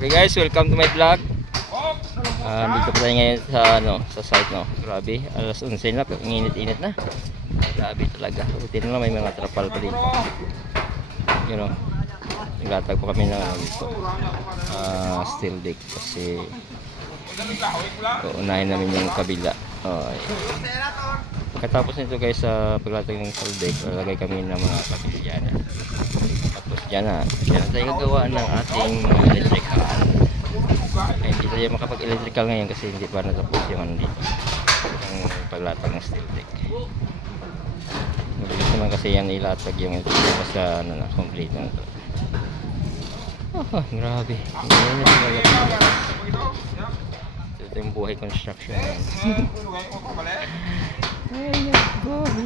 Okay guys, welcome to my vlog. Dito pa tayo ngayon sa sa site Grabe, alas 11 na, pero init-init na. Grabe talaga. Buti na lang may mga trapal pa dito. Naglatag po kami ng steel deck kasi unahin namin yung kabila. Pagkatapos nito guys, sa paglatag ng steel deck, lalagay kami ng mga kapilyana. Tapos dyan tayo gagawa ng ating mga electrical. Hindi tayo makapag-electrical ngayon kasi hindi pa natapos yung dito, yung paglatag ng steel deck. Mabilis naman kasi yan ilatag yung electrical sa complete na ito. Grabe. Ito yung buhay construction yan.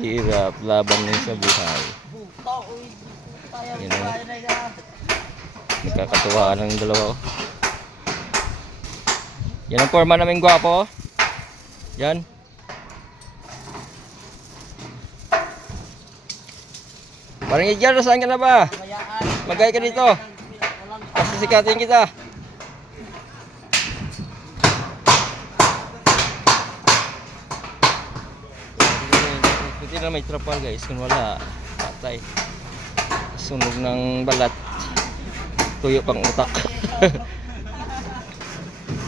Hirap, laban din sa buhay. Nagkakatuwaan ng dalawa. Yan ang forma namin gwapo. Yan. Parang Igyan, saan ka na ba? Magay ka dito. Kasi sikatin kita. Hindi na may trapal guys. Kung wala, patay. Sunog ng balat. Tuyo pang utak.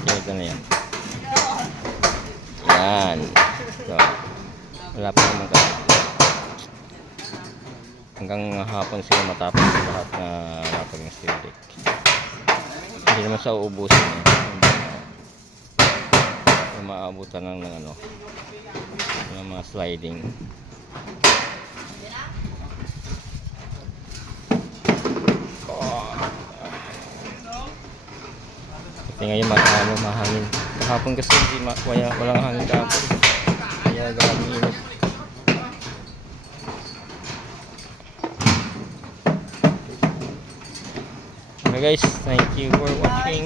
Ito na yan. Yan. So, wala pa naman ka. Hanggang hapon sila matapos lahat na lapag ng steel deck. Hindi naman sa uubusin maabutan ng ng mga sliding. Kasi ngayon mahangin. Kahapon kasi walang hangin kahapon. Kaya grabe init. Okay guys, thank you for watching.